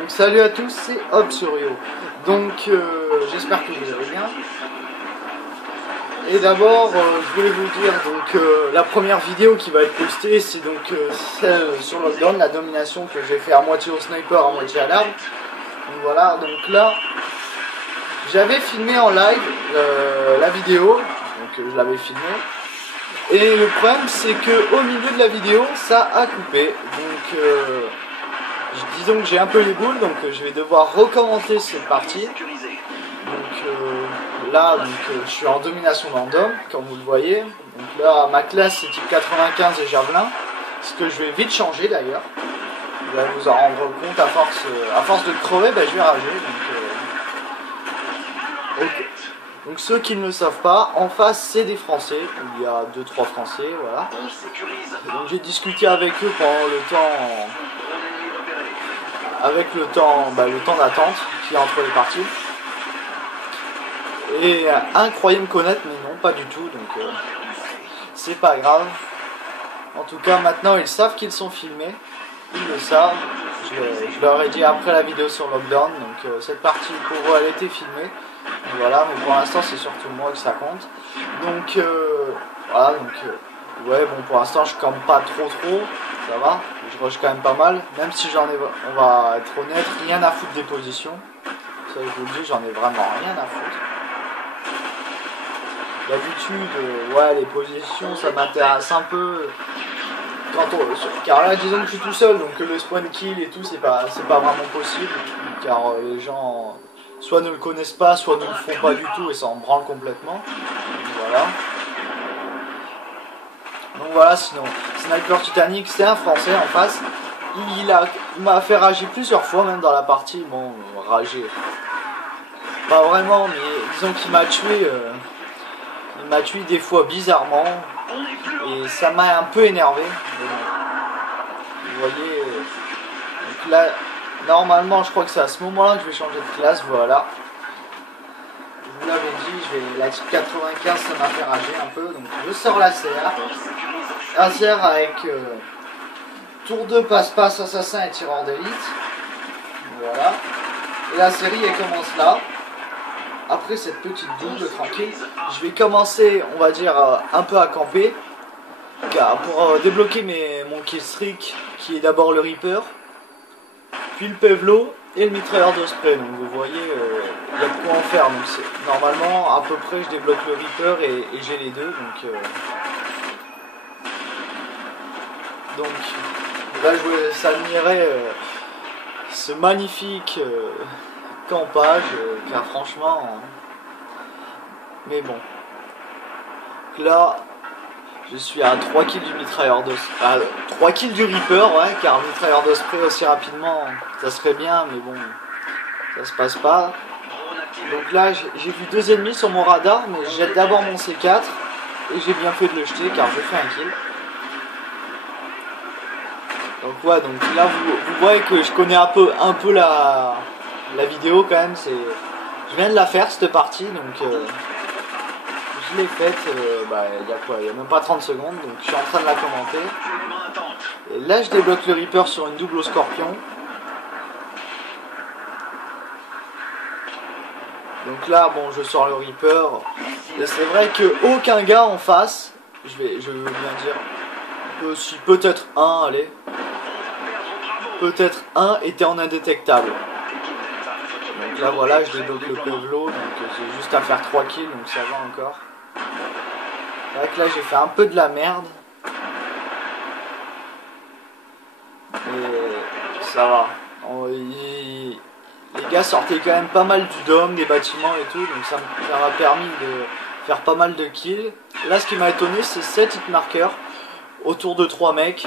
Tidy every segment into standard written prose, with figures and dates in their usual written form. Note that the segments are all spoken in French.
Donc salut à tous, c'est Obsurio. Donc j'espère que vous allez bien. Et d'abord je voulais vous dire donc la première vidéo qui va être postée, c'est donc celle sur Lockdown, la domination que j'ai fait à moitié au sniper, à moitié à l'arme. Donc voilà, donc là j'avais filmé en live la vidéo, donc je l'avais filmé. Et le problème c'est que au milieu de la vidéo ça a coupé. Donc disons que j'ai un peu les boules, donc je vais devoir recommencer cette partie. Donc là je suis en domination random, comme vous le voyez. Donc là ma classe c'est type 95 et javelin, ce que je vais vite changer d'ailleurs. Vous allez vous en rendre compte à force de crever, je vais rager. Ok. Donc ceux qui ne le savent pas, en face c'est des Français, il y a 2-3 Français, voilà. Donc j'ai discuté avec eux pendant le temps, le temps d'attente qui est entre les parties. Et un croyait me connaître, mais non, pas du tout, donc c'est pas grave. En tout cas maintenant ils savent qu'ils sont filmés, ils le savent. Je leur ai dit après la vidéo sur Lockdown, donc cette partie pour eux elle était filmée. Donc voilà, mais pour l'instant c'est surtout moi que ça compte. Donc voilà, donc ouais, bon, pour l'instant je campe pas trop, ça va, je rush quand même pas mal, même si j'en ai, on va être honnête, rien à foutre des positions. Ça je vous le dis, j'en ai vraiment rien à foutre. D'habitude, ouais, les positions ça m'intéresse un peu. Car là disons que je suis tout seul, donc le spawn kill et tout c'est pas vraiment possible, car les gens soit ne le connaissent pas, soit ne le font pas du tout et ça en branle complètement. Donc voilà, sinon Sniper Titanic c'est un Français en face. Il m'a fait rager plusieurs fois même dans la partie. Bon, rager pas vraiment, mais disons qu'il m'a tué. Il m'a tué des fois bizarrement et ça m'a un peu énervé. Vous voyez, donc là normalement je crois que c'est à ce moment là que je vais changer de classe. Voilà, je vous l'avais dit, la type 95 ça m'a fait rager un peu, donc je sors la CR avec tour 2 passe-passe, assassin et tireur d'élite. Voilà, et la série elle commence là. Après cette petite double tranquille, je vais commencer, on va dire, un peu à camper, car pour débloquer mon kill streak, qui est d'abord le Reaper, puis le Pevlo et le mitrailleur de spray. Donc vous voyez, il y a de quoi en faire. Donc normalement, à peu près, je débloque le Reaper et j'ai les deux. Donc là, je vous admirer ce magnifique campage, car franchement, mais bon, là je suis à 3 kills du mitrailleur de 3 kills du Reaper, ouais, car mitrailleur de spray aussi rapidement ça serait bien, mais bon, ça se passe pas. Donc là j'ai vu 2 ennemis sur mon radar, mais je jette d'abord mon C4 et j'ai bien fait de le jeter car j'ai fait un kill. Donc ouais, donc là vous voyez que je connais un peu la vidéo quand même. Je viens de la faire cette partie, donc je l'ai faite il y a même pas 30 secondes, donc je suis en train de la commenter. Et là je débloque le Reaper sur une double au Scorpion. Donc là bon, je sors le Reaper et c'est vrai que aucun gars en face, je veux bien dire, peut-être un, allez, peut-être un était en indétectable. Donc là voilà, je débloque le Pevlo, donc j'ai juste à faire 3 kills, donc ça va encore. C'est vrai que là j'ai fait un peu de la merde. Et ça va. Les gars sortaient quand même pas mal du dôme, des bâtiments et tout, donc ça m'a permis de faire pas mal de kills. Là ce qui m'a étonné c'est 7 hit markers autour de 3 mecs.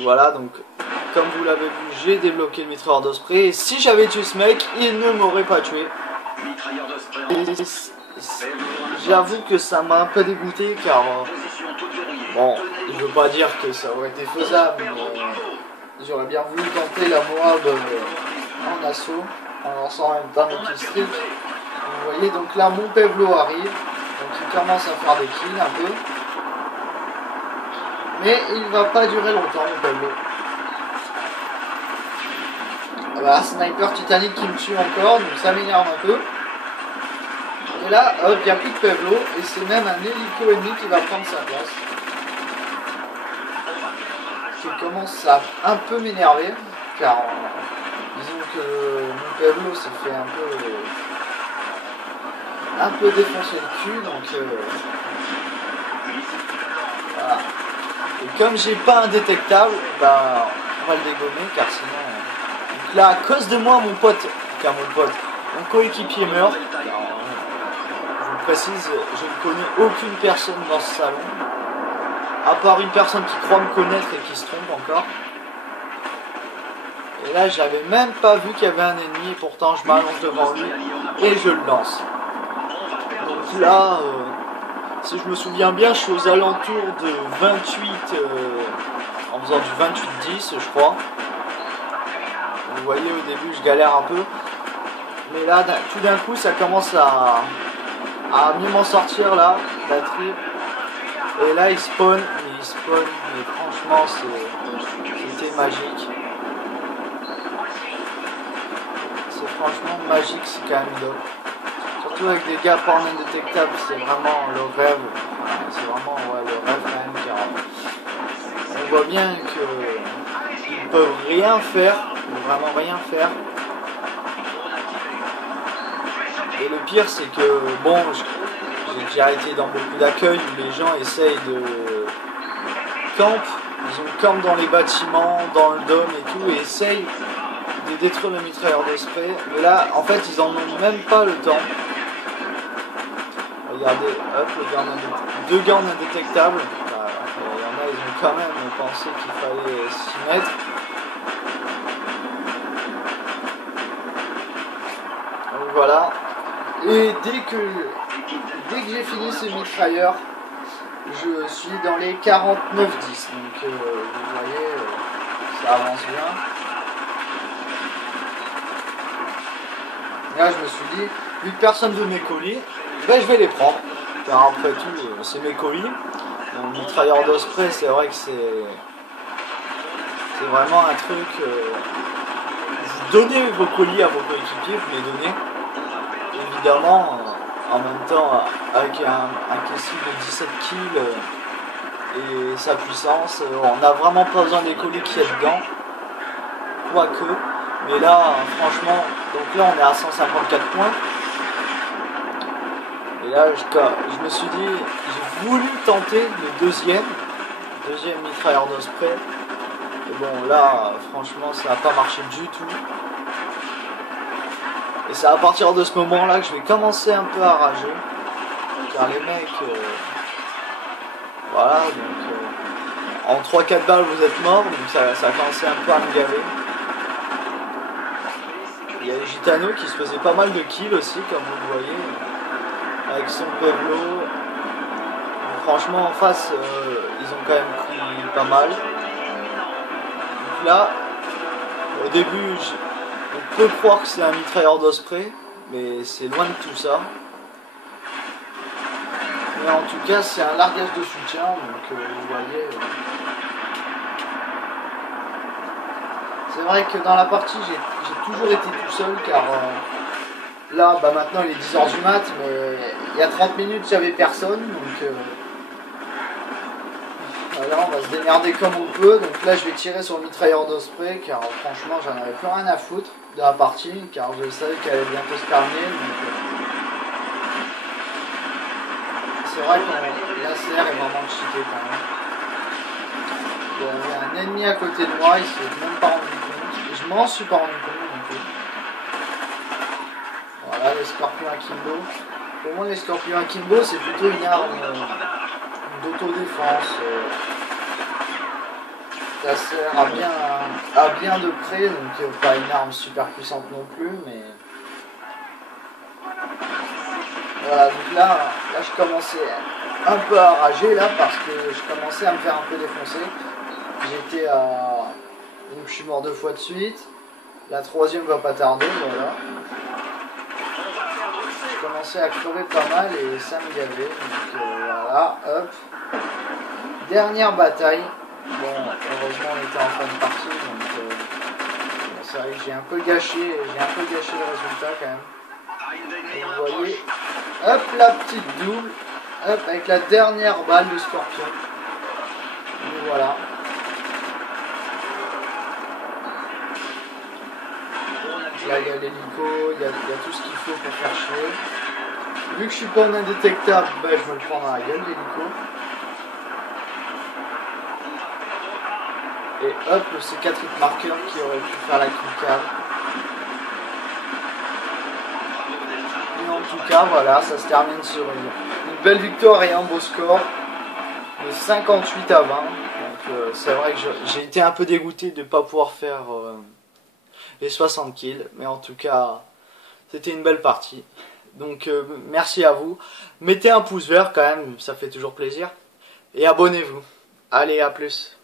Voilà, donc comme vous l'avez vu, j'ai débloqué le mitrailleur de spray. Et si j'avais tué ce mec, il ne m'aurait pas tué. J'avoue que ça m'a un peu dégoûté, car bon, je veux pas dire que ça aurait été faisable, mais j'aurais bien voulu tenter la Moab en assaut, en lançant en même temps mes kills streak. Vous voyez, donc là mon Pevlo arrive, donc il commence à faire des kills un peu. Mais il va pas durer longtemps, mon Pablo. Voilà, sniper Titanic qui me tue encore, donc ça m'énerve un peu. Et là, hop, il n'y a plus de Pablo, et c'est même un hélico ennemi qui va prendre sa place. Je commence à un peu m'énerver, car disons que mon Pablo s'est fait un peu défoncer le cul, donc voilà. Et comme j'ai pas un détectable, bah on va le dégommer, car sinon... Donc là, à cause de moi, mon coéquipier meurt. Je vous précise, je ne connais aucune personne dans ce salon, à part une personne qui croit me connaître et qui se trompe encore. Et là, j'avais même pas vu qu'il y avait un ennemi, et pourtant je m'allonge devant lui et je le lance. Donc là, si je me souviens bien, je suis aux alentours de 28, en faisant du 28-10, je crois. Vous voyez, au début, je galère un peu. Mais là, tout d'un coup, ça commence à mieux m'en sortir, là, la trip. Et là, il spawn, mais franchement, c'était magique. C'est franchement magique, c'est quand même top. Surtout avec des gars pas indétectables, c'est vraiment le rêve. C'est vraiment le rêve quand même, car on voit bien qu'ils peuvent rien faire, vraiment rien faire. Et le pire, c'est que bon, j'ai déjà été dans beaucoup d'accueils où les gens essayent de campent dans les bâtiments, dans le dôme et tout, et essayent de détruire le mitrailleur de spray. Mais là, en fait, ils en ont même pas le temps. Regardez, hop, deux gants indétectables. Enfin, il y en a, ils ont quand même pensé qu'il fallait s'y mettre. Donc voilà. Et dès que j'ai fini ce mitrailleur, je suis dans les 49-10. Donc vous voyez, ça avance bien. Et là, je me suis dit, vu que personne veut mes colis, ben, je vais les prendre. Car après tout, c'est mes colis. Donc, le mitrailleur d'Osprey, c'est vrai que c'est vraiment un truc. Vous donnez vos colis à vos coéquipiers, vous les donnez. Évidemment, en même temps, avec un caissier de 17 kills et sa puissance, on n'a vraiment pas besoin des colis qu'il y a dedans. Quoique. Mais là, franchement, donc là on est à 154 points. Et là, je me suis dit, j'ai voulu tenter le deuxième mitrailleur d'Osprey. Et bon, là, franchement, ça n'a pas marché du tout. Et c'est à partir de ce moment-là que je vais commencer un peu à rager. Car les mecs, voilà, donc en 3-4 balles vous êtes morts, donc ça a commencé un peu à me gaver. Il y a les Gitano qui se faisaient pas mal de kills aussi, comme vous le voyez, avec son Pueblo. Donc, franchement, en face, ils ont quand même pris pas mal. Donc là, au début, on peut croire que c'est un mitrailleur d'Osprey, mais c'est loin de tout ça. Mais en tout cas, c'est un largage de soutien, donc vous voyez. C'est vrai que dans la partie, j'ai toujours été tout seul, car là, bah, maintenant il est 10h du mat, mais il y a 30 minutes, j'avais personne, donc voilà, on va se démerder comme on peut. Donc là, je vais tirer sur le mitrailleur d'Osprey, car franchement, j'en avais plus rien à foutre de la partie, car je savais qu'elle allait bientôt se terminer. C'est vrai que l'ACR est vraiment cheaté quand même. Il y avait un ennemi à côté de moi, il s'est même pas rendu compte. Je m'en suis pas rendu compte non plus. Voilà, les scorpions akimbo. Pour moi, les scorpions akimbo, c'est plutôt une arme d'autodéfense. Ça sert à bien de près, donc pas une arme super puissante non plus, mais voilà. Donc là, je commençais un peu à rager là parce que je commençais à me faire un peu défoncer. J'étais à... Donc je suis mort 2 fois de suite. La troisième va pas tarder, voilà. Je commençais à crever pas mal et ça me gavait. Donc voilà, hop. dernière bataille. Bon, heureusement on était en fin de partie, donc bon, c'est vrai que j'ai un peu gâché le résultat quand même. Et vous voyez, hop, la petite double, hop, avec la dernière balle de Scorpion. Et voilà. Là il y a l'hélico, il y a tout ce qu'il faut pour faire chier. Vu que je suis pas en indétectable, ben, je me le prends dans la gueule l'hélico. Et hop, le C4 hit marker qui aurait pu faire la Kukan. Et en tout cas, voilà, ça se termine sur une belle victoire et un beau score de 58 à 20. Donc c'est vrai que j'ai été un peu dégoûté de ne pas pouvoir faire les 60 kills. Mais en tout cas, c'était une belle partie. Donc merci à vous. Mettez un pouce vert quand même, ça fait toujours plaisir. Et abonnez-vous. Allez, à plus.